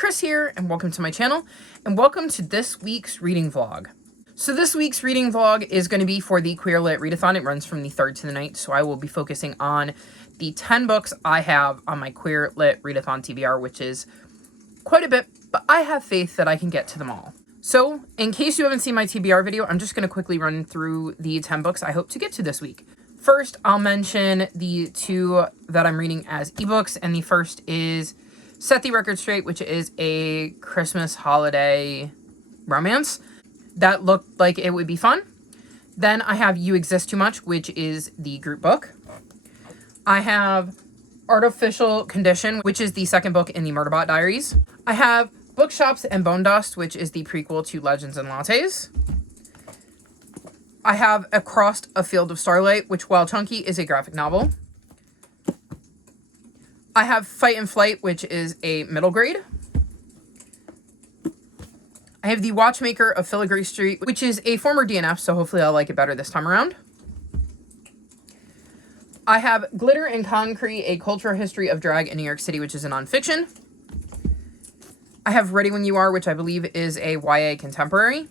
Chris here, and welcome to my channel, and welcome to this week's reading vlog. So this week's reading vlog is going to be for the Queer Lit Readathon. It runs from the 3rd to the 9th, so I will be focusing on the 10 books I have on my Queer Lit Readathon TBR, which is quite a bit, but I have faith that I can get to them all. So, in case you haven't seen my TBR video, I'm just going to quickly run through the 10 books I hope to get to this week. First, I'll mention the 2 that I'm reading as ebooks, and the first is Set the Record Straight, which is a Christmas holiday romance that looked like it would be fun. Then I have You Exist Too Much, which is the group book. I have Artificial Condition, which is the second book in the Murderbot Diaries. I have Bookshops and Bone Dust, which is the prequel to Legends and Lattes. I have Across a Field of Starlight, which, while chunky, is a graphic novel. I have Fight and Flight, which is a middle grade. I have The Watchmaker of Filigree Street, which is a former DNF, so hopefully I'll like it better this time around. I have Glitter and Concrete, A Cultural History of Drag in New York City, which is a nonfiction. I have Ready When You Are, which I believe is a YA contemporary.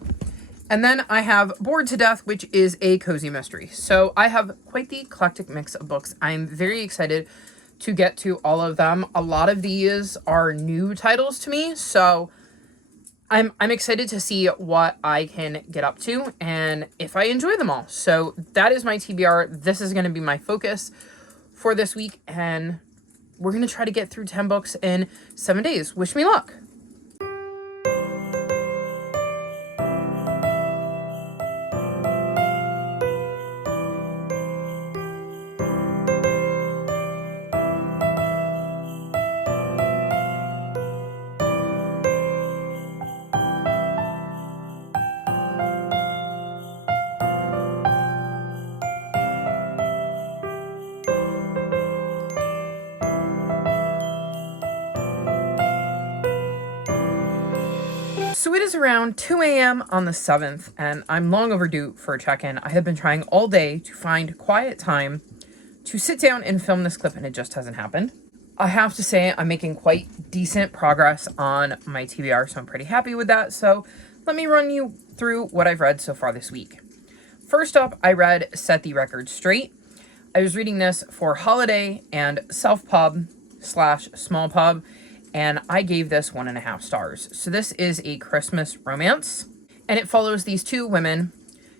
And then I have Bored to Death, which is a cozy mystery. So I have quite the eclectic mix of books. I'm very excited to get to all of them. A lot of these are new titles to me, so I'm excited to see what I can get up to and if I enjoy them all. So that is my TBR. This is going to be my focus for this week, and we're going to try to get through 10 books in 7 days. Wish me luck. So it is around 2 a.m. on the 7th, and I'm long overdue for a check-in. I have been trying all day to find quiet time to sit down and film this clip, and it just hasn't happened. I have to say I'm making quite decent progress on my TBR, so I'm pretty happy with that. So let me run you through what I've read so far this week. First up, I read Set the Record Straight. I was reading this for holiday and self-pub/small pub, and I gave this 1.5 stars. So this is a Christmas romance, and it follows these 2 women.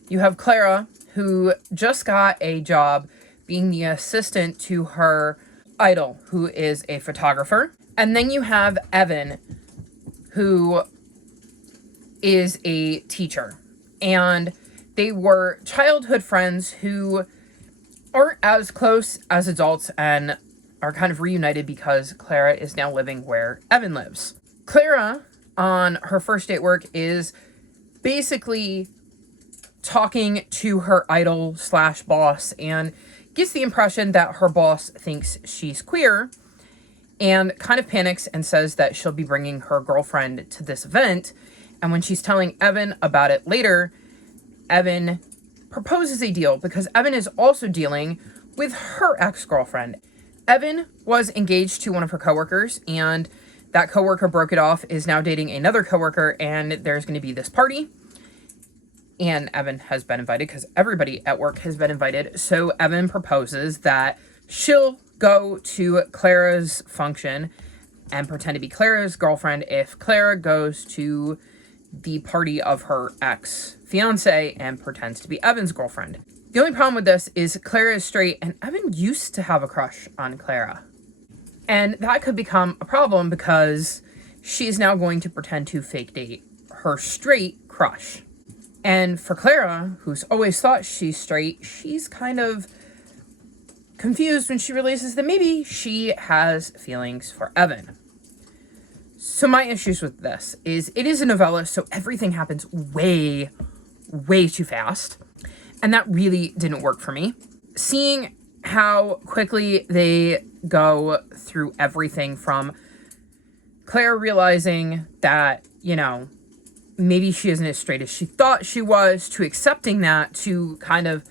You have Clara, who just got a job being the assistant to her idol, who is a photographer. And then you have Evan, who is a teacher. And they were childhood friends who aren't as close as adults and are kind of reunited because Clara is now living where Evan lives. Clara, on her first day at work, is basically talking to her idol/boss and gets the impression that her boss thinks she's queer and kind of panics and says that she'll be bringing her girlfriend to this event. And when she's telling Evan about it later, Evan proposes a deal because Evan is also dealing with her ex-girlfriend. Evan was engaged to one of her coworkers, and that coworker broke it off, is now dating another coworker, and there's going to be this party. And Evan has been invited because everybody at work has been invited. So Evan proposes that she'll go to Clara's function and pretend to be Clara's girlfriend if Clara goes to the party of her ex-fiance and pretends to be Evan's girlfriend. The only problem with this is Clara is straight, and Evan used to have a crush on Clara. And that could become a problem because she's now going to pretend to fake date her straight crush. And for Clara, who's always thought she's straight, she's kind of confused when she realizes that maybe she has feelings for Evan. So my issues with this is it is a novella, so everything happens way, way too fast. And that really didn't work for me. Seeing how quickly they go through everything from Claire realizing that, maybe she isn't as straight as she thought she was, to accepting that, to kind of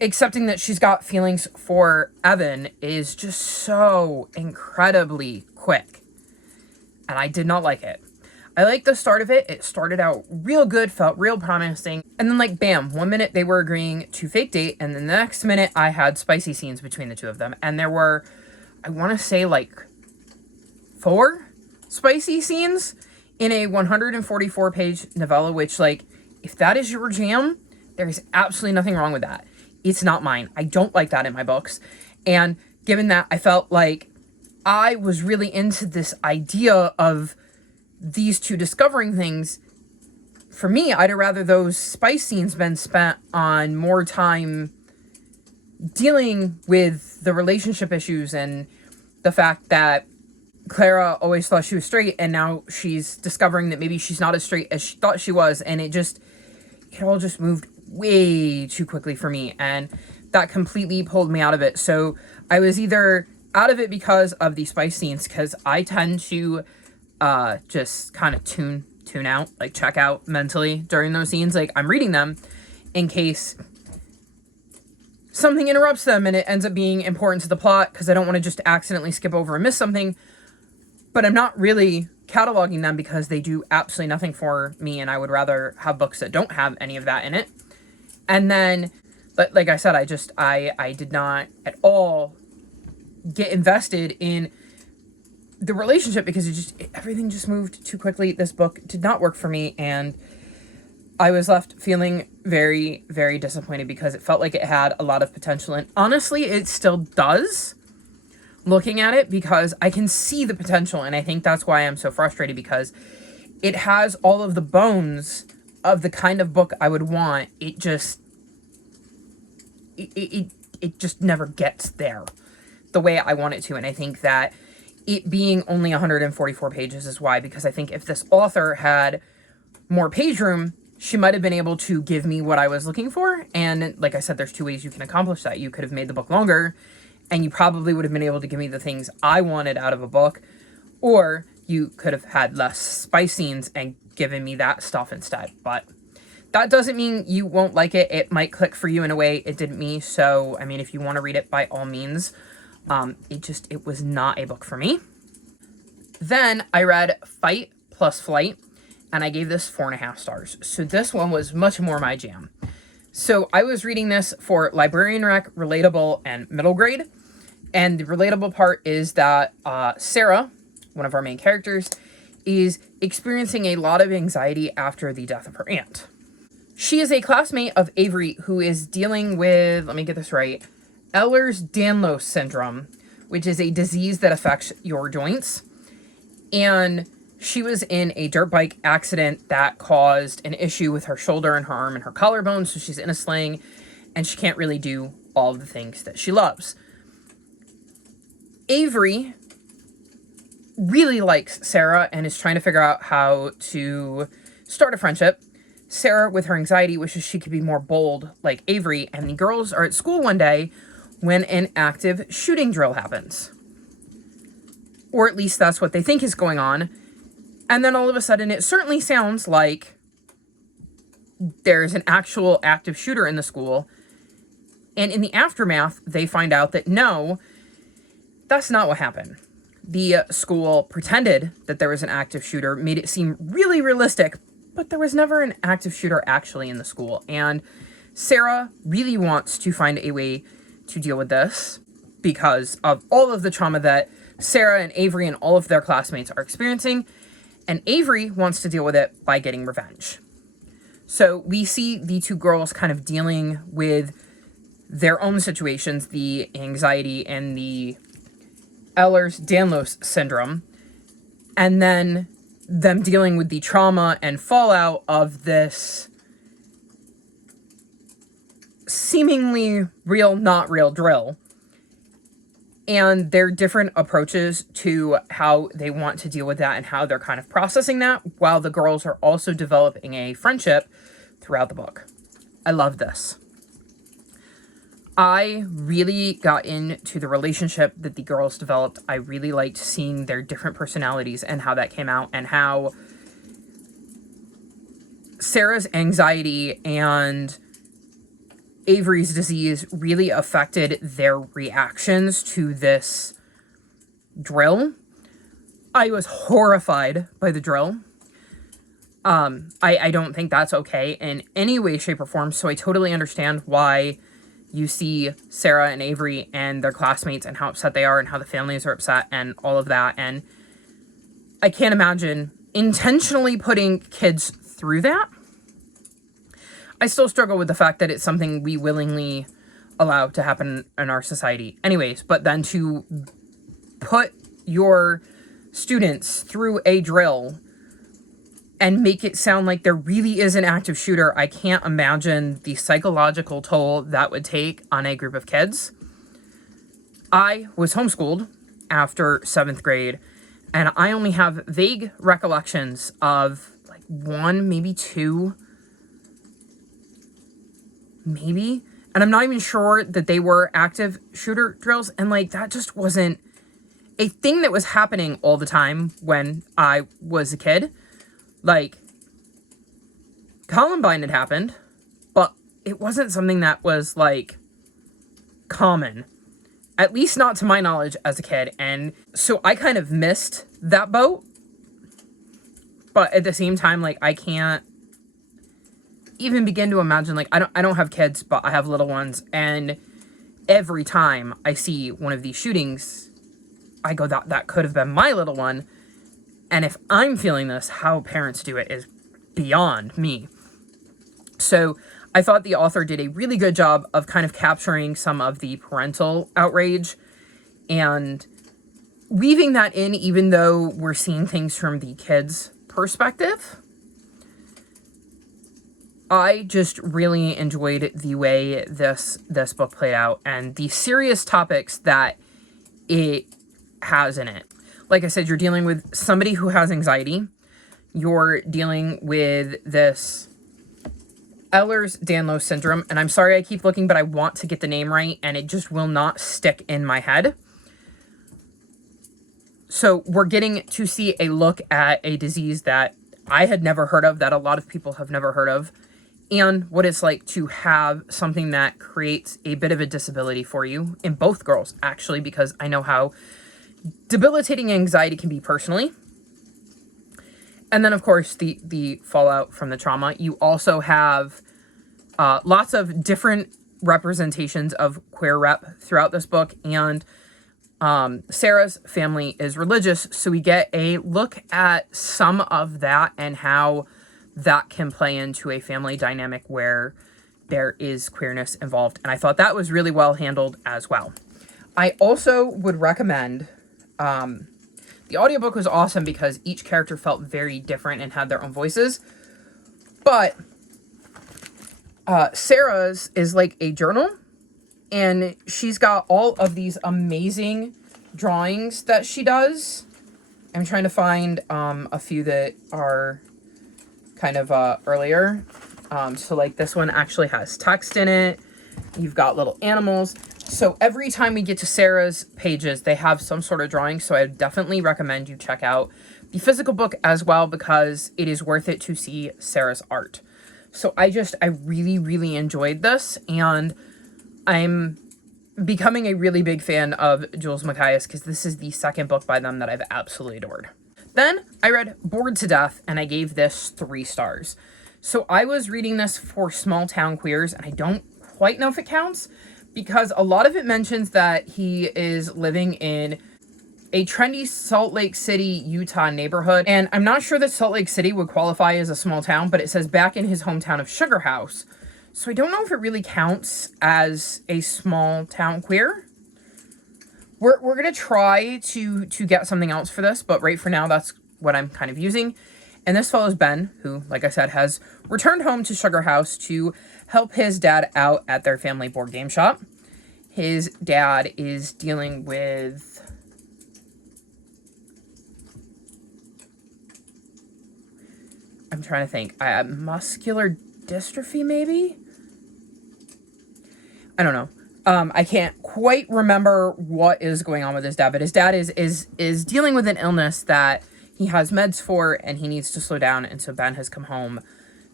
accepting that she's got feelings for Evan, is just so incredibly quick. and I did not like it. I liked the start of it. It started out real good, felt real promising. And then like, bam, one minute they were agreeing to fake date. And then the next minute I had spicy scenes between the two of them. And there were, I want to say like 4 spicy scenes in a 144 page novella, which like, if that is your jam, there is absolutely nothing wrong with that. It's not mine. I don't like that in my books. And given that, I felt like I was really into this idea of these two discovering things. For me, I'd rather those spice scenes been spent on more time dealing with the relationship issues and the fact that Clara always thought she was straight, and now she's discovering that maybe she's not as straight as she thought she was, and it all just moved way too quickly for me, and that completely pulled me out of it. So I was either out of it because of the spice scenes, because I tend to just kind of tune out, like check out mentally during those scenes. Like, I'm reading them in case something interrupts them and it ends up being important to the plot, because I don't want to just accidentally skip over and miss something. But I'm not really cataloging them because they do absolutely nothing for me, and I would rather have books that don't have any of that in it. And then, but like I said, I did not at all get invested in the relationship because everything just moved too quickly. This book did not work for me, and I was left feeling very, very disappointed because it felt like it had a lot of potential, and honestly, it still does, looking at it, because I can see the potential, and I think that's why I'm so frustrated, because it has all of the bones of the kind of book I would want. It just never gets there the way I want it to, and I think that it being only 144 pages is why, because I think if this author had more page room, she might have been able to give me what I was looking for. And like I said, there's 2 ways you can accomplish that. You could have made the book longer, and you probably would have been able to give me the things I wanted out of a book, or you could have had less spice scenes and given me that stuff instead. But that doesn't mean you won't like it. It might click for you in a way it didn't me. So, I mean, if you want to read it, by all means. It was not a book for me. Then I read Fight Plus Flight, and I gave this 4.5 stars. So this one was much more my jam. So I was reading this for Librarian Rec, Relatable, and Middle Grade. And the relatable part is that Sarah, one of our main characters, is experiencing a lot of anxiety after the death of her aunt. She is a classmate of Avery who is dealing with, let me get this right, Ehlers-Danlos syndrome, which is a disease that affects your joints. And she was in a dirt bike accident that caused an issue with her shoulder and her arm and her collarbone, so she's in a sling, and she can't really do all of the things that she loves. Avery really likes Sarah and is trying to figure out how to start a friendship. Sarah, with her anxiety, wishes she could be more bold like Avery, and the girls are at school one day when an active shooting drill happens. Or at least that's what they think is going on. And then all of a sudden, it certainly sounds like there's an actual active shooter in the school. And in the aftermath, they find out that no, that's not what happened. The school pretended that there was an active shooter, made it seem really realistic, but there was never an active shooter actually in the school. And Sarah really wants to find a way to deal with this because of all of the trauma that Sarah and Avery and all of their classmates are experiencing. And Avery wants to deal with it by getting revenge. So we see the two girls kind of dealing with their own situations, the anxiety and the Ehlers-Danlos syndrome, and then them dealing with the trauma and fallout of this seemingly real, not real drill, and their different approaches to how they want to deal with that and how they're kind of processing that, while the girls are also developing a friendship throughout the book. I love this. I really got into the relationship that the girls developed. I really liked seeing their different personalities and how that came out, and how Sarah's anxiety and Avery's disease really affected their reactions to this drill. I was horrified by the drill. I don't think that's okay in any way, shape, or form. So I totally understand why you see Sarah and Avery and their classmates and how upset they are and how the families are upset and all of that. And I can't imagine intentionally putting kids through that. I still struggle with the fact that it's something we willingly allow to happen in our society. Anyways, but then to put your students through a drill and make it sound like there really is an active shooter, I can't imagine the psychological toll that would take on a group of kids. I was homeschooled after 7th grade, and I only have vague recollections of like 1, maybe 2, maybe. And I'm not even sure that they were active shooter drills. And like, that just wasn't a thing that was happening all the time when I was a kid. Like, Columbine had happened, but it wasn't something that was, like, common. At least not to my knowledge as a kid. And so I kind of missed that boat. But at the same time, like, I can't even begin to imagine, like, I don't have kids, but I have little ones. And every time I see one of these shootings, I go, that could have been my little one. And if I'm feeling this, how parents do it is beyond me. So I thought the author did a really good job of kind of capturing some of the parental outrage and weaving that in, even though we're seeing things from the kids' perspective. I just really enjoyed the way this book played out and the serious topics that it has in it. Like I said, you're dealing with somebody who has anxiety. You're dealing with this Ehlers-Danlos syndrome. And I'm sorry I keep looking, but I want to get the name right, and it just will not stick in my head. So we're getting to see a look at a disease that I had never heard of, that a lot of people have never heard of, and what it's like to have something that creates a bit of a disability for you, in both girls, actually, because I know how debilitating anxiety can be personally. And then, of course, the fallout from the trauma. You also have lots of different representations of queer rep throughout this book. And Sarah's family is religious, so we get a look at some of that and how that can play into a family dynamic where there is queerness involved. And I thought that was really well handled as well. I also would recommend... the audiobook was awesome because each character felt very different and had their own voices. But Sarah's is like a journal, and she's got all of these amazing drawings that she does. I'm trying to find a few that are kind of earlier. So like this one actually has text in it. You've got little animals. So every time we get to Sarah's pages, they have some sort of drawing. So I definitely recommend you check out the physical book as well, because it is worth it to see Sarah's art. So I really, really enjoyed this. And I'm becoming a really big fan of Jules Macias, because this is the second book by them that I've absolutely adored. Then I read Bored to Death, and I gave this 3 stars. So I was reading this for small town queers, and I don't quite know if it counts, because a lot of it mentions that he is living in a trendy Salt Lake City, Utah neighborhood. And I'm not sure that Salt Lake City would qualify as a small town, but it says back in his hometown of Sugar House. So I don't know if it really counts as a small town queer. We're going to try to get something else for this, but right for now, that's what I'm kind of using. And this follows Ben, who, like I said, has returned home to Sugar House to help his dad out at their family board game shop. His dad is dealing with... I'm trying to think. Muscular dystrophy, maybe? I don't know. I can't quite remember what is going on with his dad, but his dad is dealing with an illness that he has meds for, and he needs to slow down, and so Ben has come home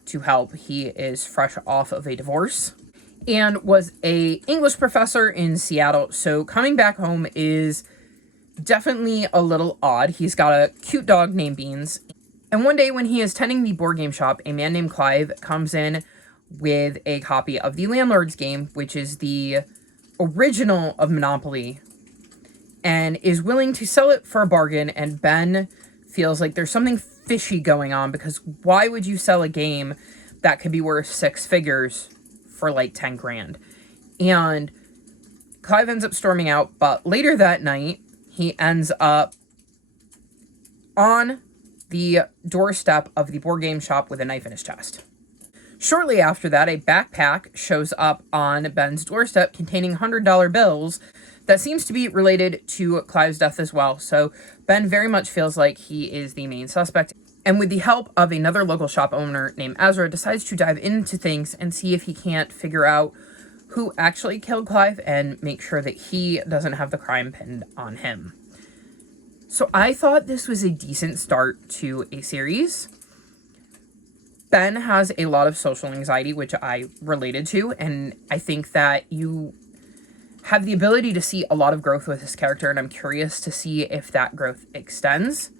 to help. He is fresh off of a divorce and was a English professor in Seattle, so coming back home is definitely a little odd. He's got a cute dog named Beans. And one day when he is tending the board game shop, a man named Clive comes in with a copy of the Landlord's Game, which is the original of Monopoly, and is willing to sell it for a bargain. And Ben feels like there's something fishy going on, because why would you sell a game that could be worth 6 figures for like 10 grand? And Clive ends up storming out, but later that night, he ends up on the doorstep of the board game shop with a knife in his chest. Shortly after that, a backpack shows up on Ben's doorstep containing $100 bills that seems to be related to Clive's death as well. So Ben very much feels like he is the main suspect. And with the help of another local shop owner named Ezra, decides to dive into things and see if he can't figure out who actually killed Clive and make sure that he doesn't have the crime pinned on him. So I thought this was a decent start to a series. Ben has a lot of social anxiety, which I related to, and I think that you have the ability to see a lot of growth with this character, and I'm curious to see if that growth extends.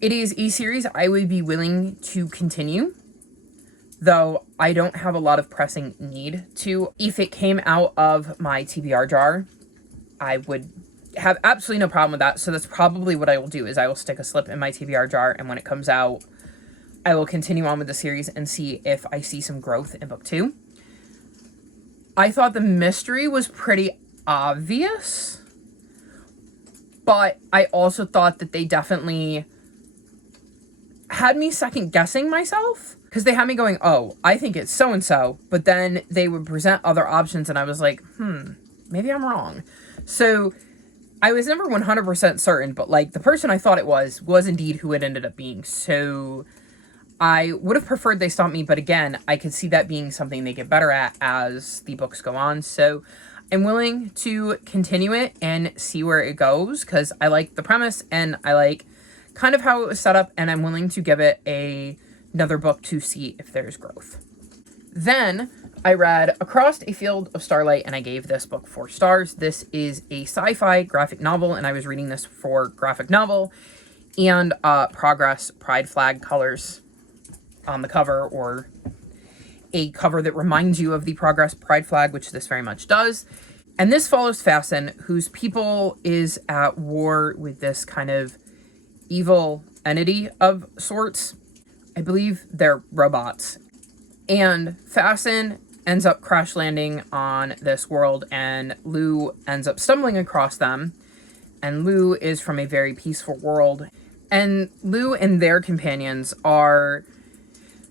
It is a series I would be willing to continue, though I don't have a lot of pressing need to. If it came out of my TBR jar, I would have absolutely no problem with that. So that's probably what I will do, is I will stick a slip in my TBR jar, and when it comes out, I will continue on with the series and see if I see some growth in book 2. I thought the mystery was pretty obvious, but I also thought that they definitely had me second guessing myself, because they had me going, oh, I think it's so-and-so, but then they would present other options and I was like, maybe I'm wrong. So I was never 100% certain, but like the person I thought it was indeed who it ended up being. So I would have preferred they stopped me, but again, I could see that being something they get better at as the books go on. So I'm willing to continue it and see where it goes, because I like the premise and I like kind of how it was set up, and I'm willing to give it another book to see if there's growth. Then I read Across a Field of Starlight, and I gave this book 4 stars. This is a sci-fi graphic novel, and I was reading this for graphic novel and Progress Pride flag colors on the cover, or a cover that reminds you of the Progress Pride flag, which this very much does. And this follows Fasten, whose people is at war with this kind of evil entity of sorts. I believe they're robots. And Fasten ends up crash landing on this world, and Lou ends up stumbling across them. And Lou is from a very peaceful world. And Lou and their companions are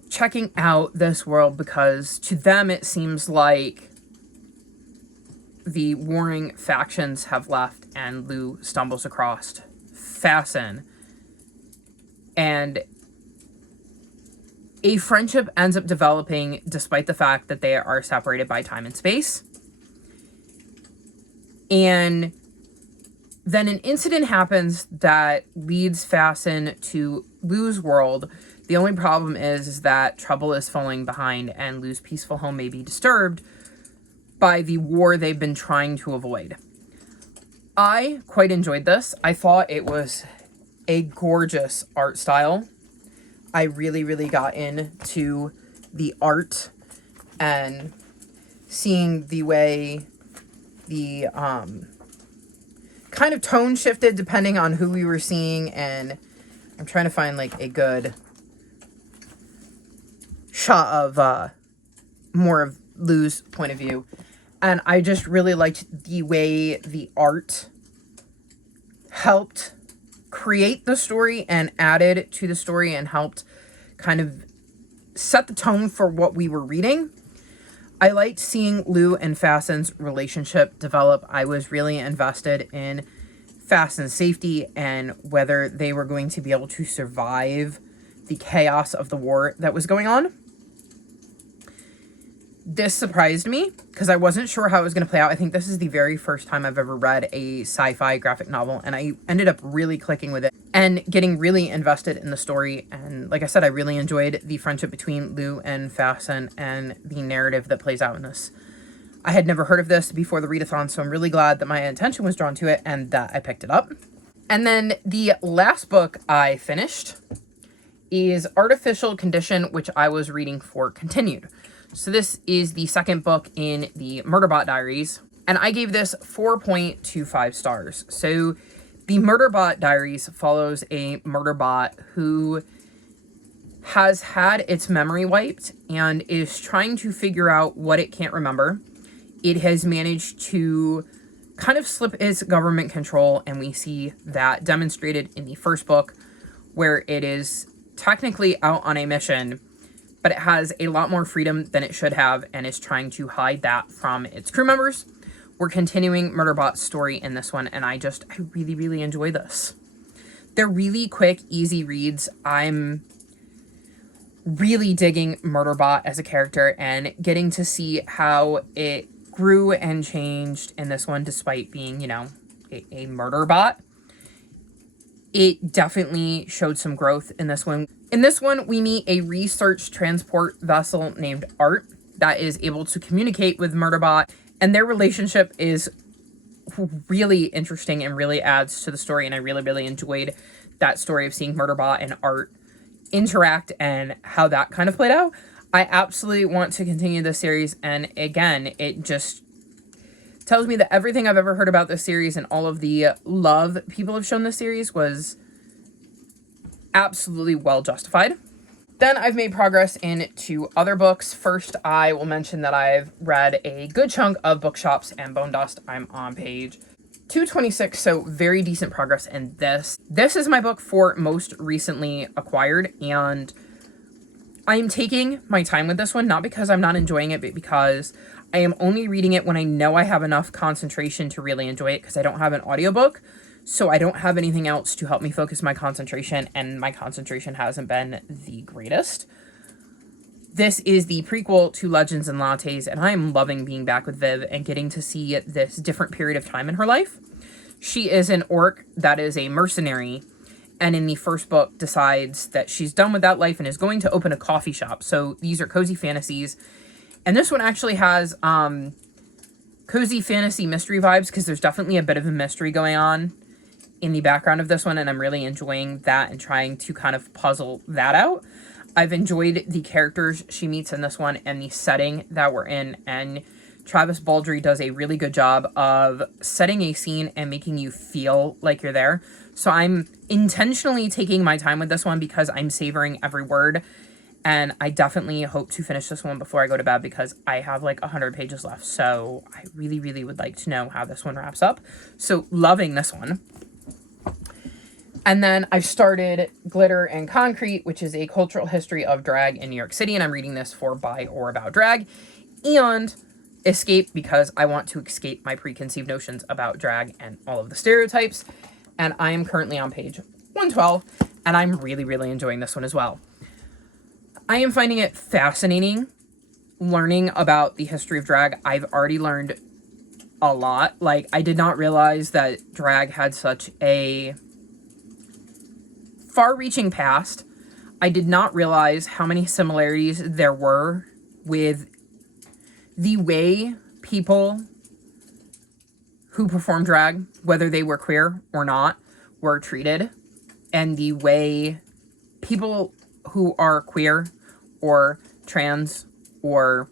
checking out this world because to them it seems like the warring factions have left, and Lou stumbles across Fasten. And a friendship ends up developing despite the fact that they are separated by time and space. And then an incident happens that leads Fasten to Lou's world. The only problem is that trouble is falling behind, and Lou's peaceful home may be disturbed by the war they've been trying to avoid. I quite enjoyed this. I thought it was a gorgeous art style. I really, really got into the art and seeing the way the kind of tone shifted depending on who we were seeing, and I'm trying to find like a good shot of more of Lou's point of view. And I just really liked the way the art helped create the story and added to the story and helped kind of set the tone for what we were reading. I liked seeing Lou and Fasten's relationship develop. I was really invested in Fasten's safety and whether they were going to be able to survive the chaos of the war that was going on. This surprised me because I wasn't sure how it was going to play out. I think this is the very first time I've ever read a sci-fi graphic novel, and I ended up really clicking with it and getting really invested in the story. And like I said, I really enjoyed the friendship between Lou and Fasten and the narrative that plays out in this. I had never heard of this before the readathon, so I'm really glad that my attention was drawn to it and that I picked it up. And then the last book I finished is Artificial Condition, which I was reading for continued. So this is the second book in the Murderbot Diaries, and I gave this 4.25 stars. So the Murderbot Diaries follows a murderbot who has had its memory wiped and is trying to figure out what it can't remember. It has managed to kind of slip its government control, and we see that demonstrated in the first book, where it is technically out on a mission, but it has a lot more freedom than it should have and is trying to hide that from its crew members. We're continuing Murderbot's story in this one, and I really, really enjoy this. They're really quick, easy reads. I'm really digging Murderbot as a character and getting to see how it grew and changed in this one, despite being, a murder bot. It definitely showed some growth in this one. In this one, we meet a research transport vessel named Art that is able to communicate with Murderbot, and their relationship is really interesting and really adds to the story, and I really, really enjoyed that story of seeing Murderbot and Art interact and how that kind of played out. I absolutely want to continue this series, and again, it just tells me that everything I've ever heard about this series and all of the love people have shown this series was absolutely well justified. Then I've made progress into other books. First, I will mention that I've read a good chunk of Bookshops and Bone Dust. I'm on page 226, so very decent progress in this. This is my book for most recently acquired, and I'm taking my time with this one, not because I'm not enjoying it, but because I am only reading it when I know I have enough concentration to really enjoy it, because I don't have an audiobook, so I don't have anything else to help me focus my concentration, and my concentration hasn't been the greatest. This is the prequel to Legends and Lattes, and I am loving being back with Viv and getting to see this different period of time in her life. She is an orc that is a mercenary, and in the first book decides that she's done with that life and is going to open a coffee shop. So these are cozy fantasies. And this one actually has cozy fantasy mystery vibes, because there's definitely a bit of a mystery going on in the background of this one, and I'm really enjoying that and trying to kind of puzzle that out. I've enjoyed the characters she meets in this one and the setting that we're in, and Travis Baldry does a really good job of setting a scene and making you feel like you're there. So I'm intentionally taking my time with this one because I'm savoring every word, and I definitely hope to finish this one before I go to bed, because I have like 100 pages left. So I really, really would like to know how this one wraps up. So loving this one. And then I've started Glitter and Concrete, which is a cultural history of drag in New York City, and I'm reading this for By or About Drag. And Escape, because I want to escape my preconceived notions about drag and all of the stereotypes. And I am currently on page 112, and I'm really, really enjoying this one as well. I am finding it fascinating learning about the history of drag. I've already learned a lot. Like, I did not realize that drag had such a far-reaching past. I did not realize how many similarities there were with the way people who perform drag, whether they were queer or not, were treated, and the way people who are queer or trans or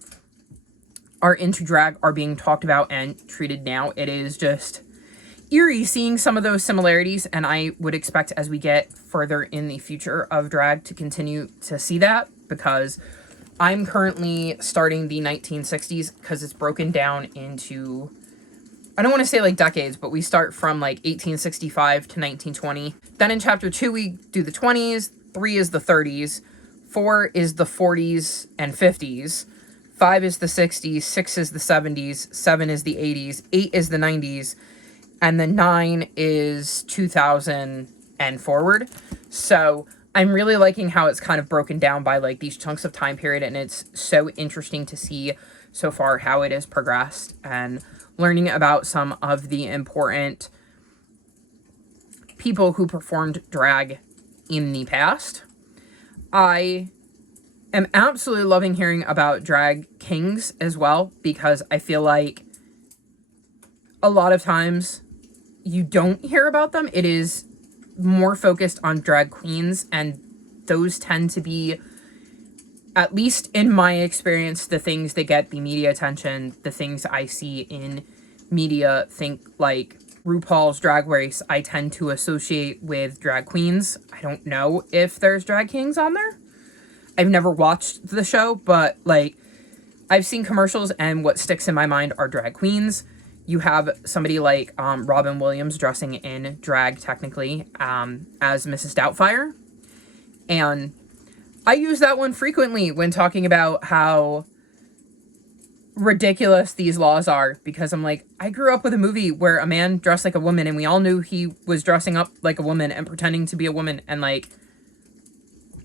are into drag are being talked about and treated now. It is just eerie seeing some of those similarities, and I would expect as we get further in the future of drag to continue to see that, because I'm currently starting the 1960s, because it's broken down into, I don't want to say like decades, but we start from like 1865 to 1920. Then in chapter 2, we do the 20s, 3 is the 30s, 4 is the 40s and 50s, 5 is the 60s, 6 is the 70s, 7 is the 80s, 8 is the 90s, and then 9 is 2000 and forward. So I'm really liking how it's kind of broken down by like these chunks of time period, and it's so interesting to see so far how it has progressed and learning about some of the important people who performed drag in the past. I am absolutely loving hearing about drag kings as well, because I feel like a lot of times you don't hear about them. It is more focused on drag queens, and those tend to be, at least in my experience, the things that get the media attention, the things I see in media. Think like RuPaul's Drag Race, I tend to associate with drag queens. I don't know if there's drag kings on there. I've never watched the show, but like I've seen commercials, and what sticks in my mind are drag queens. You have somebody like Robin Williams dressing in drag, technically, as Mrs. Doubtfire. And I use that one frequently when talking about how ridiculous these laws are, because I'm like, I grew up with a movie where a man dressed like a woman, and we all knew he was dressing up like a woman and pretending to be a woman, and like,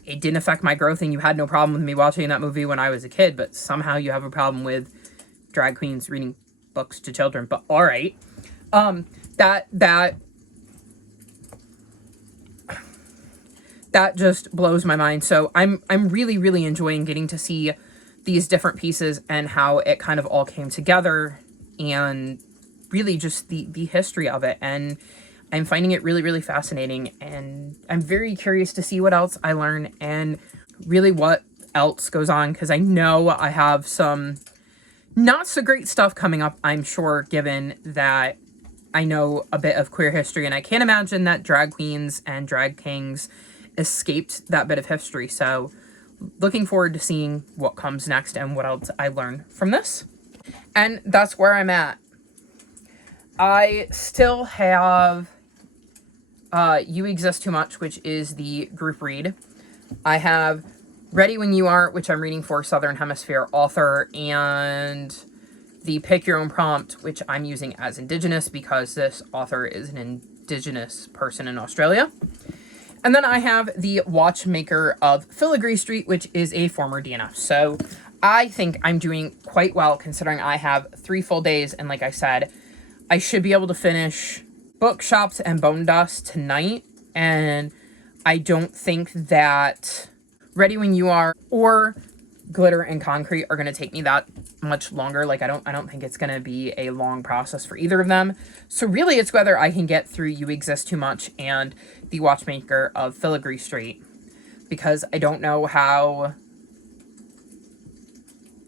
it didn't affect my growth, and you had no problem with me watching that movie when I was a kid, but somehow you have a problem with drag queens reading books to children. But all right, that just blows my mind. So I'm really enjoying getting to see these different pieces and how it kind of all came together, and really just the history of it. And I'm finding it really fascinating, and I'm very curious to see what else I learn and really what else goes on, because I know I have some not so great stuff coming up, I'm sure, given that I know a bit of queer history, and I can't imagine that drag queens and drag kings escaped that bit of history. So looking forward to seeing what comes next and what else I learn from this. And that's where I'm at. I still have You Exist Too Much, which is the group read. I have Ready When You Are, which I'm reading for Southern Hemisphere author, and the Pick Your Own Prompt, which I'm using as Indigenous because this author is an Indigenous person in Australia. And then I have The Watchmaker of Filigree Street, which is a former DNF. So I think I'm doing quite well, considering I have 3 full days, and like I said, I should be able to finish Bookshops and Bone Dust tonight, and I don't think that Ready When You Are or Glitter and Concrete are going to take me that much longer. Like I don't think it's going to be a long process for either of them. So really it's whether I can get through You Exist Too Much and The Watchmaker of Filigree Street, because I don't know how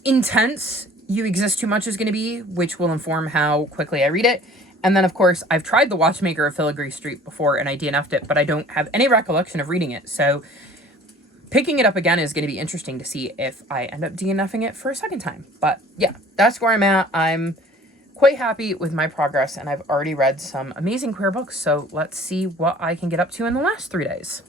intense You Exist Too Much is going to be, which will inform how quickly I read it. And then, of course, I've tried The Watchmaker of Filigree Street before, and I DNF'd it, but I don't have any recollection of reading it. So picking it up again is going to be interesting to see if I end up DNFing it for a second time. But yeah, that's where I'm at. I'm quite happy with my progress, and I've already read some amazing queer books. So let's see what I can get up to in the last 3 days.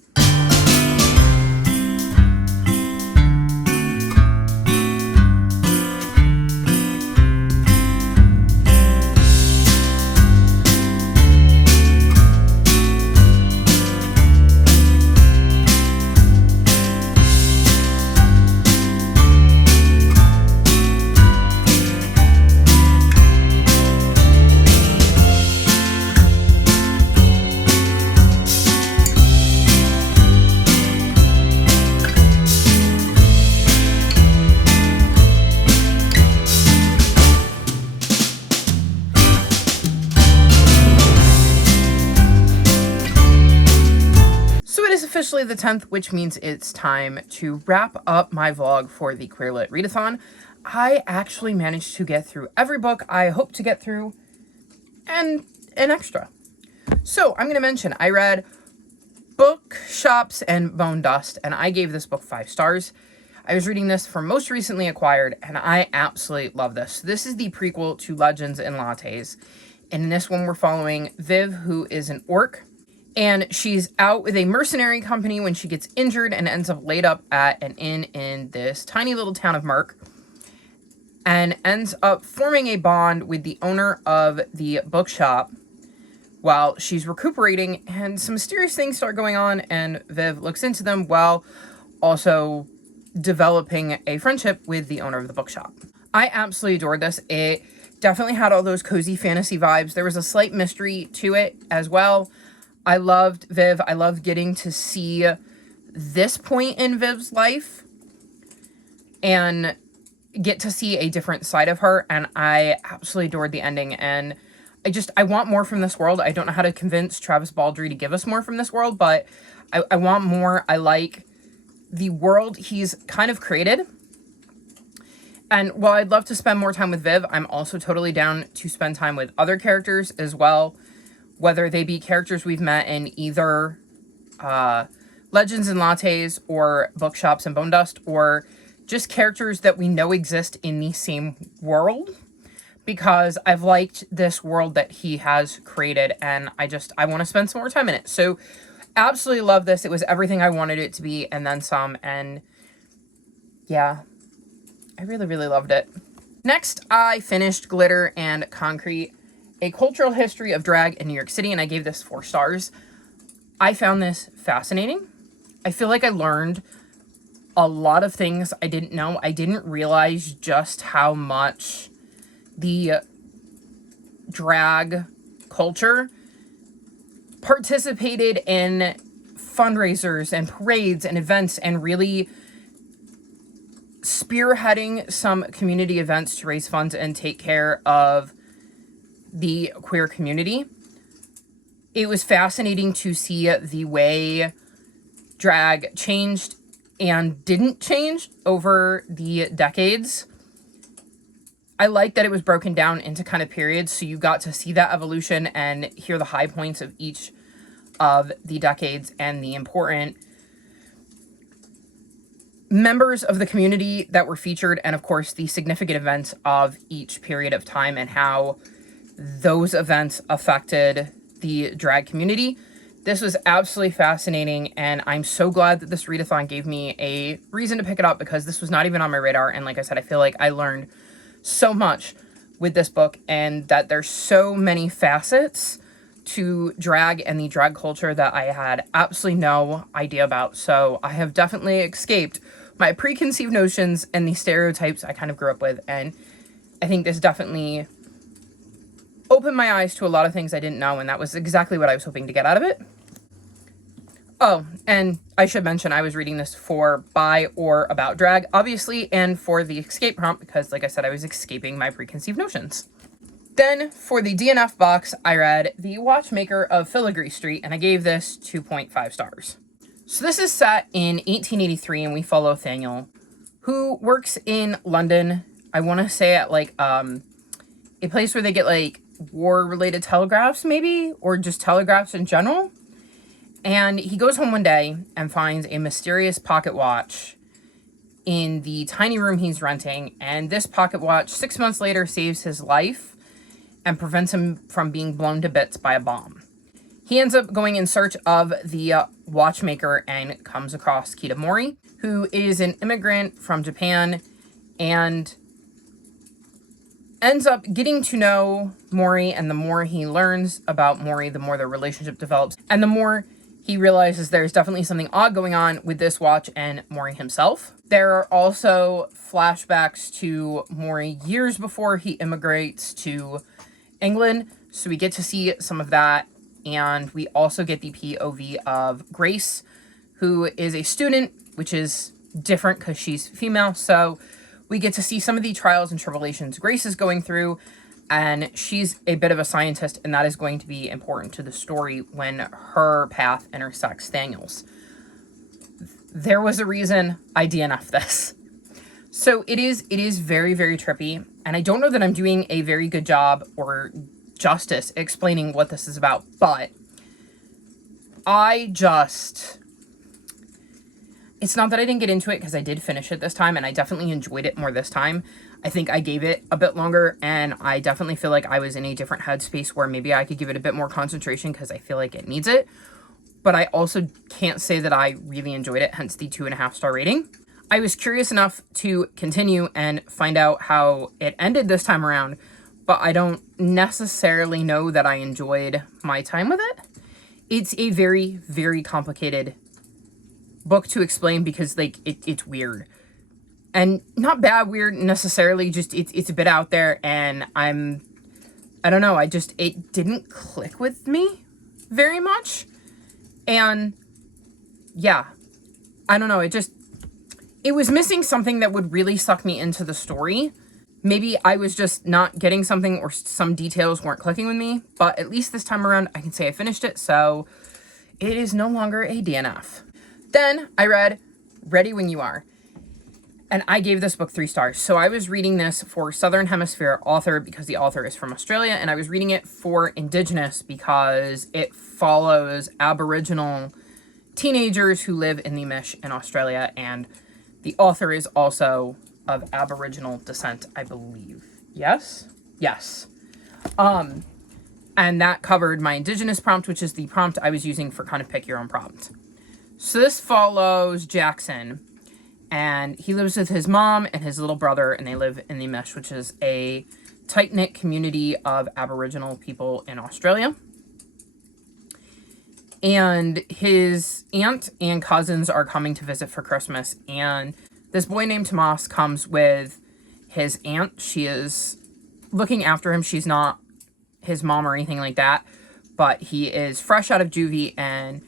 Officially the 10th, which means it's time to wrap up my vlog for the Queer Lit Readathon. I actually managed to get through every book I hope to get through, and an extra. So I'm going to mention, I read Bookshops and Bone Dust, and I gave this book 5 stars. I was reading this for Most Recently Acquired, and I absolutely love this. This is the prequel to Legends and Lattes, and in this one we're following Viv, who is an orc. And she's out with a mercenary company when she gets injured and ends up laid up at an inn in this tiny little town of Merk. And ends up forming a bond with the owner of the bookshop while she's recuperating. And some mysterious things start going on, and Viv looks into them while also developing a friendship with the owner of the bookshop. I absolutely adored this. It definitely had all those cozy fantasy vibes. There was a slight mystery to it as well. I loved Viv. I loved getting to see this point in Viv's life. and get to see a different side of her. And I absolutely adored the ending. And I want more from this world. I don't know how to convince Travis Baldree to give us more from this world, but I want more. I like the world he's kind of created. And while I'd love to spend more time with Viv, I'm also totally down to spend time with other characters as well, whether they be characters we've met in either Legends and Lattes or Bookshops and Bone Dust, or just characters that we know exist in the same world, because I've liked this world that he has created, and I want to spend some more time in it. So absolutely love this. It was everything I wanted it to be, and then some, and yeah, I really, really loved it. Next, I finished Glitter and Concrete, A Cultural History of Drag in New York City, and I gave this 4 stars. I found this fascinating. I feel like I learned a lot of things I didn't know. I didn't realize just how much the drag culture participated in fundraisers and parades and events, and really spearheading some community events to raise funds and take care of the queer community. It was fascinating to see the way drag changed and didn't change over the decades. I like that it was broken down into kind of periods, so you got to see that evolution and hear the high points of each of the decades and the important members of the community that were featured, and of course the significant events of each period of time and how those events affected the drag community. This was absolutely fascinating, and I'm so glad that this readathon gave me a reason to pick it up, because this was not even on my radar. And like I said, I feel like I learned so much with this book, and that there's so many facets to drag and the drag culture that I had absolutely no idea about. So I have definitely escaped my preconceived notions and the stereotypes I kind of grew up with, and I think this definitely opened my eyes to a lot of things I didn't know, and that was exactly what I was hoping to get out of it. Oh, and I should mention I was reading this for, by, or about drag, obviously, and for the escape prompt, because like I said, I was escaping my preconceived notions. Then, for the DNF box, I read The Watchmaker of Filigree Street, and I gave this 2.5 stars. So this is set in 1883, and we follow Thaniel, who works in London. I want to say at, like, a place where they get, like, war-related telegraphs, maybe? Or just telegraphs in general? And he goes home one day and finds a mysterious pocket watch in the tiny room he's renting. And this pocket watch, 6 months later, saves his life and prevents him from being blown to bits by a bomb. He ends up going in search of the watchmaker and comes across Kitamori, who is an immigrant from Japan, and ends up getting to know Mori. And the more he learns about Mori, the more their relationship develops, and the more he realizes there's definitely something odd going on with this watch and Mori himself. There are also flashbacks to Mori years before he immigrates to England, so we get to see some of that. And we also get the POV of Grace, who is a student, which is different because she's female. So we get to see some of the trials and tribulations Grace is going through, and she's a bit of a scientist, and that is going to be important to the story when her path intersects Daniel's. There was a reason I DNF'd this. So it is very, very trippy, and I don't know that I'm doing a very good job or justice explaining what this is about, but it's not that I didn't get into it, because I did finish it this time, and I definitely enjoyed it more this time. I think I gave it a bit longer, and I definitely feel like I was in a different headspace where maybe I could give it a bit more concentration, because I feel like it needs it. But I also can't say that I really enjoyed it, hence the 2.5 star rating. I was curious enough to continue and find out how it ended this time around, but I don't necessarily know that I enjoyed my time with it. It's a very, very complicated book to explain, because like it's weird. And not bad weird necessarily, just it's a bit out there, and I don't know, it didn't click with me very much. And yeah, I don't know, it it was missing something that would really suck me into the story. Maybe I was just not getting something, or some details weren't clicking with me, but at least this time around I can say I finished it, so it is no longer a DNF. Then I read Ready When You Are, and I gave this book 3 stars. So I was reading this for Southern Hemisphere author because the author is from Australia, and I was reading it for Indigenous because it follows Aboriginal teenagers who live in the Mish in Australia, and the author is also of Aboriginal descent, I believe. Yes? Yes. And that covered my Indigenous prompt, which is the prompt I was using for kind of pick your own prompt. So this follows Jackson, and he lives with his mom and his little brother, and they live in the Mish, which is a tight-knit community of Aboriginal people in Australia. And his aunt and cousins are coming to visit for Christmas, and this boy named Tomas comes with his aunt. She is looking after him. She's not his mom or anything like that, but he is fresh out of juvie and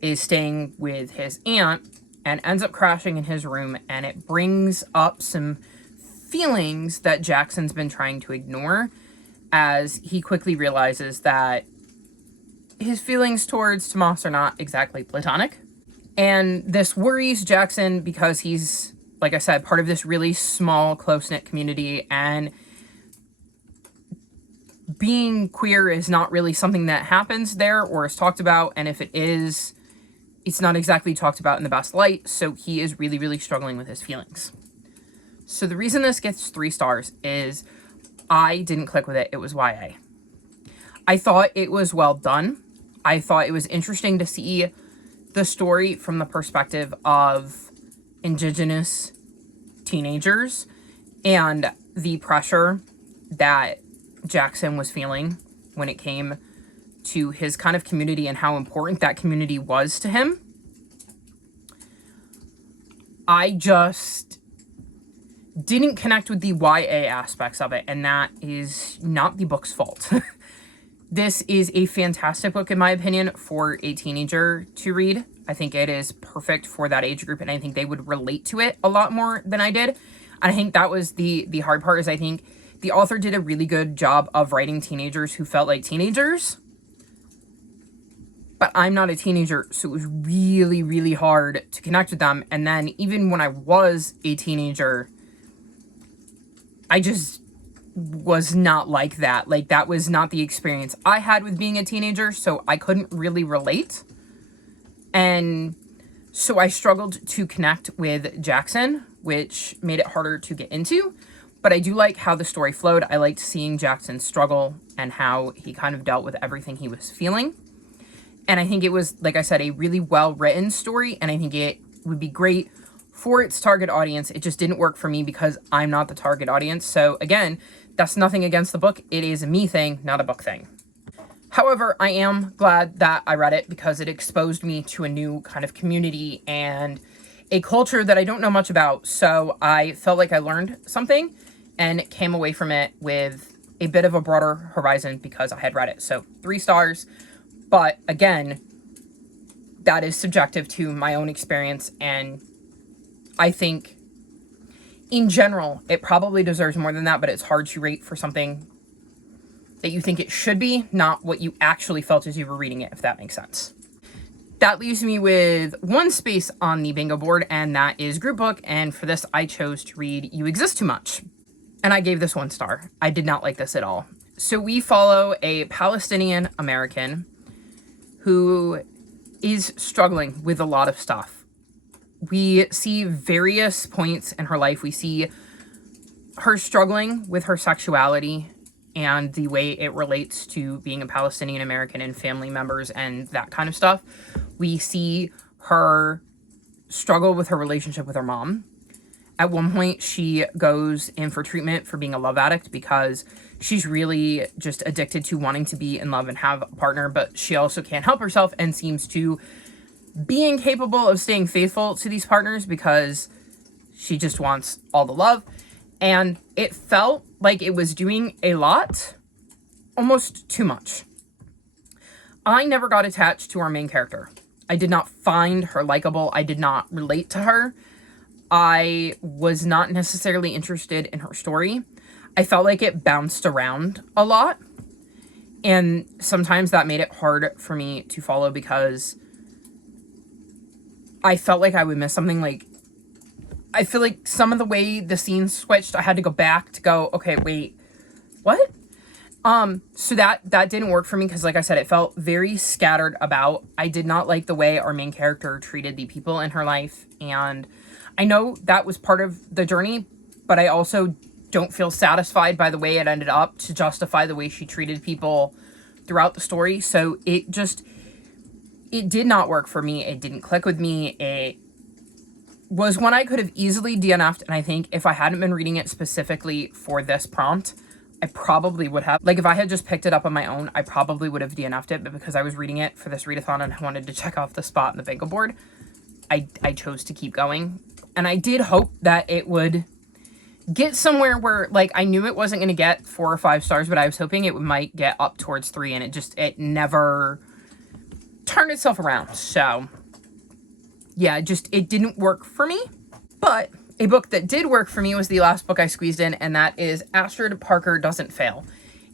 is staying with his aunt and ends up crashing in his room, and it brings up some feelings that Jackson's been trying to ignore, as he quickly realizes that his feelings towards Tomas are not exactly platonic. And this worries Jackson because he's, like I said, part of this really small, close-knit community, and being queer is not really something that happens there or is talked about, and if it is, it's not exactly talked about in the best light, so he is really, really struggling with his feelings. So the reason this gets 3 stars is I didn't click with it. It was YA. I thought it was well done. I thought it was interesting to see the story from the perspective of Indigenous teenagers and the pressure that Jackson was feeling when it came to his kind of community and how important that community was to him. I just didn't connect with the YA aspects of it, and that is not the book's fault. This is a fantastic book, in my opinion, for a teenager to read. I think it is perfect for that age group, and I think they would relate to it a lot more than I did. And I think that was the hard part, is I think the author did a really good job of writing teenagers who felt like teenagers. But I'm not a teenager, so it was really, really hard to connect with them. And then even when I was a teenager, I just was not like that. Like, that was not the experience I had with being a teenager, so I couldn't really relate. And so I struggled to connect with Jackson, which made it harder to get into. But I do like how the story flowed. I liked seeing Jackson struggle and how he kind of dealt with everything he was feeling. And I think it was, like I said, a really well-written story, and I think it would be great for its target audience. It just didn't work for me because I'm not the target audience. So again, that's nothing against the book. It is a me thing, not a book thing. However, I am glad that I read it because it exposed me to a new kind of community and a culture that I don't know much about. So I felt like I learned something and came away from it with a bit of a broader horizon because I had read it. So 3 stars. But again, that is subjective to my own experience, and I think in general, it probably deserves more than that, but it's hard to rate for something that you think it should be, not what you actually felt as you were reading it, if that makes sense. That leaves me with 1 space on the bingo board, and that is group book, and for this I chose to read You Exist Too Much, and I gave this 1 star. I did not like this at all. So we follow a Palestinian American who is struggling with a lot of stuff. We see various points in her life. We see her struggling with her sexuality and the way it relates to being a Palestinian American and family members and that kind of stuff. We see her struggle with her relationship with her mom. At one point, she goes in for treatment for being a love addict because she's really just addicted to wanting to be in love and have a partner, but she also can't help herself and seems to be incapable of staying faithful to these partners because she just wants all the love. And it felt like it was doing a lot, almost too much. I never got attached to our main character. I did not find her likable. I did not relate to her. I was not necessarily interested in her story. I felt like it bounced around a lot, and sometimes that made it hard for me to follow because I felt like I would miss something. Like, I feel like some of the way the scenes switched, I had to go back to go, okay, wait, what? So that didn't work for me because, like I said, it felt very scattered about. I did not like the way our main character treated the people in her life, and I know that was part of the journey, but I also don't feel satisfied by the way it ended up to justify the way she treated people throughout the story. So it did not work for me. It didn't click with me. It was one I could have easily DNF'd, and I think if I hadn't been reading it specifically for this prompt, I probably would have. Like, if I had just picked it up on my own, I probably would have DNF'd it, but because I was reading it for this readathon and I wanted to check off the spot in the bingo board, I chose to keep going. And I did hope that it would get somewhere where, like, I knew it wasn't going to get 4 or 5 stars, but I was hoping it might get up towards 3, and it never turned itself around. So yeah, it didn't work for me. But a book that did work for me was the last book I squeezed in, and that is Astrid Parker Doesn't Fail.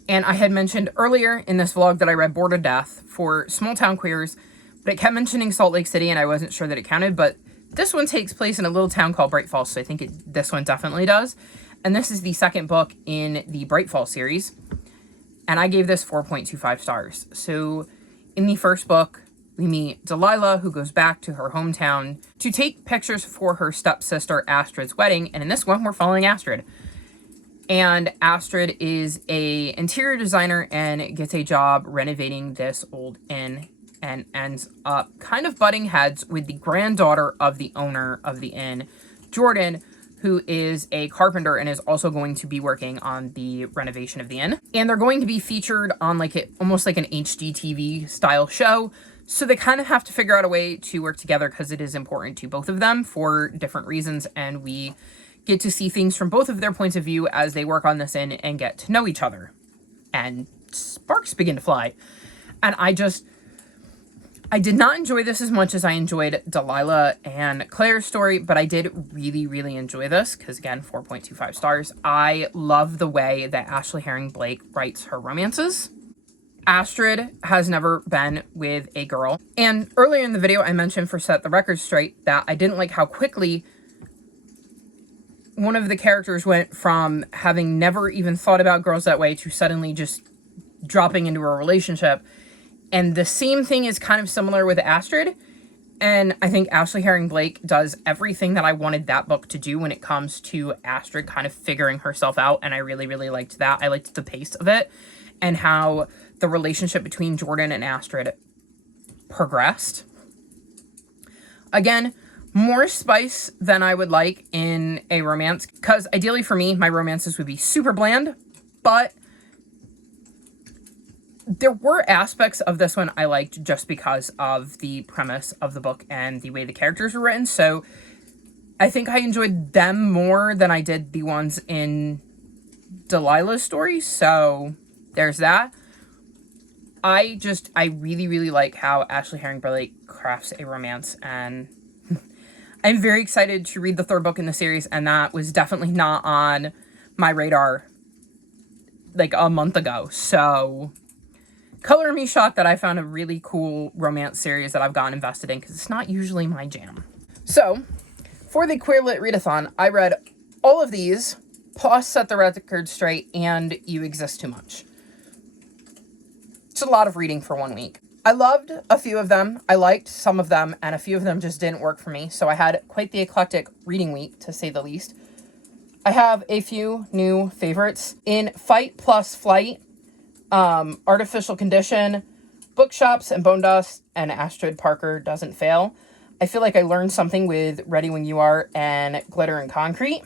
And I had mentioned earlier in this vlog that I read Bored to Death for small town queers, but it kept mentioning Salt Lake City, and I wasn't sure that it counted, but this one takes place in a little town called Bright Falls, so I think this one definitely does. And this is the second book in the Bright Falls series, and I gave this 4.25 stars. So in the first book, we meet Delilah, who goes back to her hometown to take pictures for her stepsister Astrid's wedding, and in this one, we're following Astrid. And Astrid is a interior designer and gets a job renovating this old inn, and ends up kind of butting heads with the granddaughter of the owner of the inn, Jordan, who is a carpenter and is also going to be working on the renovation of the inn. And they're going to be featured on almost like an HGTV style show. So they kind of have to figure out a way to work together because it is important to both of them for different reasons. And we get to see things from both of their points of view as they work on this inn and get to know each other. And sparks begin to fly. And I did not enjoy this as much as I enjoyed Delilah and Claire's story, but I did really, really enjoy this because, again, 4.25 stars. I love the way that Ashley Herring Blake writes her romances. Astrid has never been with a girl. And earlier in the video, I mentioned, for Set the Record Straight, that I didn't like how quickly one of the characters went from having never even thought about girls that way to suddenly just dropping into a relationship. And the same thing is kind of similar with Astrid. And I think Ashley Herring Blake does everything that I wanted that book to do when it comes to Astrid kind of figuring herself out. And I really, really liked that. I liked the pace of it and how the relationship between Jordan and Astrid progressed. Again, more spice than I would like in a romance, because ideally for me, my romances would be super bland, but there were aspects of this one I liked just because of the premise of the book and the way the characters were written. So I think I enjoyed them more than I did the ones in Delilah's story. So there's that. I really, really like how Ashley Herring Blake crafts a romance, and I'm very excited to read the third book in the series, and that was definitely not on my radar like a month ago. So color me shocked that I found a really cool romance series that I've gotten invested in, because it's not usually my jam. So for the Queer Lit Readathon, I read all of these, plus Set the Record Straight and You Exist Too Much. It's a lot of reading for 1 week. I loved a few of them. I liked some of them, and a few of them just didn't work for me. So I had quite the eclectic reading week, to say the least. I have a few new favorites. In Fight Plus Flight, Artificial Condition, Bookshops and Bone Dust, and Astrid Parker Doesn't Fail. I feel like I learned something with Ready When You Are and Glitter and Concrete.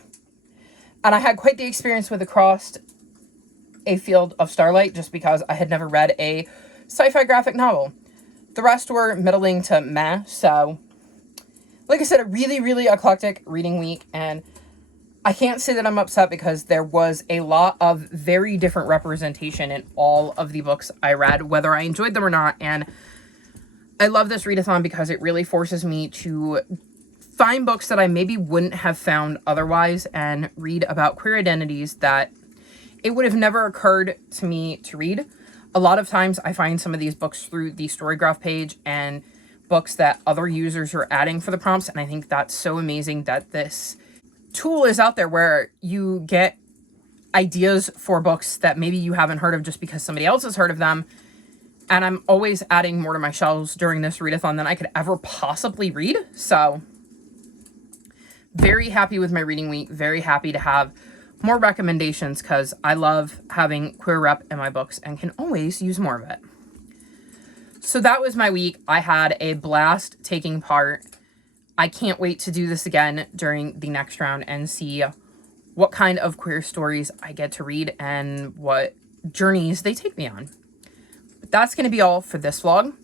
And I had quite the experience with Across a Field of Starlight, just because I had never read a sci-fi graphic novel. The rest were middling to meh, so like I said, a really, really eclectic reading week, and I can't say that I'm upset because there was a lot of very different representation in all of the books I read, whether I enjoyed them or not. And I love this readathon because it really forces me to find books that I maybe wouldn't have found otherwise and read about queer identities that it would have never occurred to me to read. A lot of times I find some of these books through the Storygraph page and books that other users are adding for the prompts, and I think that's so amazing that this tool is out there where you get ideas for books that maybe you haven't heard of just because somebody else has heard of them. And I'm always adding more to my shelves during this readathon than I could ever possibly read. So very happy with my reading week. Very happy to have more recommendations because I love having queer rep in my books and can always use more of it. So that was my week. I had a blast taking part. I can't wait to do this again during the next round and see what kind of queer stories I get to read and what journeys they take me on. But that's going to be all for this vlog.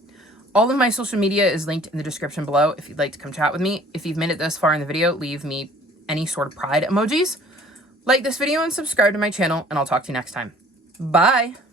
All of my social media is linked in the description below if you'd like to come chat with me. If you've made it this far in the video, leave me any sort of pride emojis. Like this video and subscribe to my channel, and I'll talk to you next time. Bye!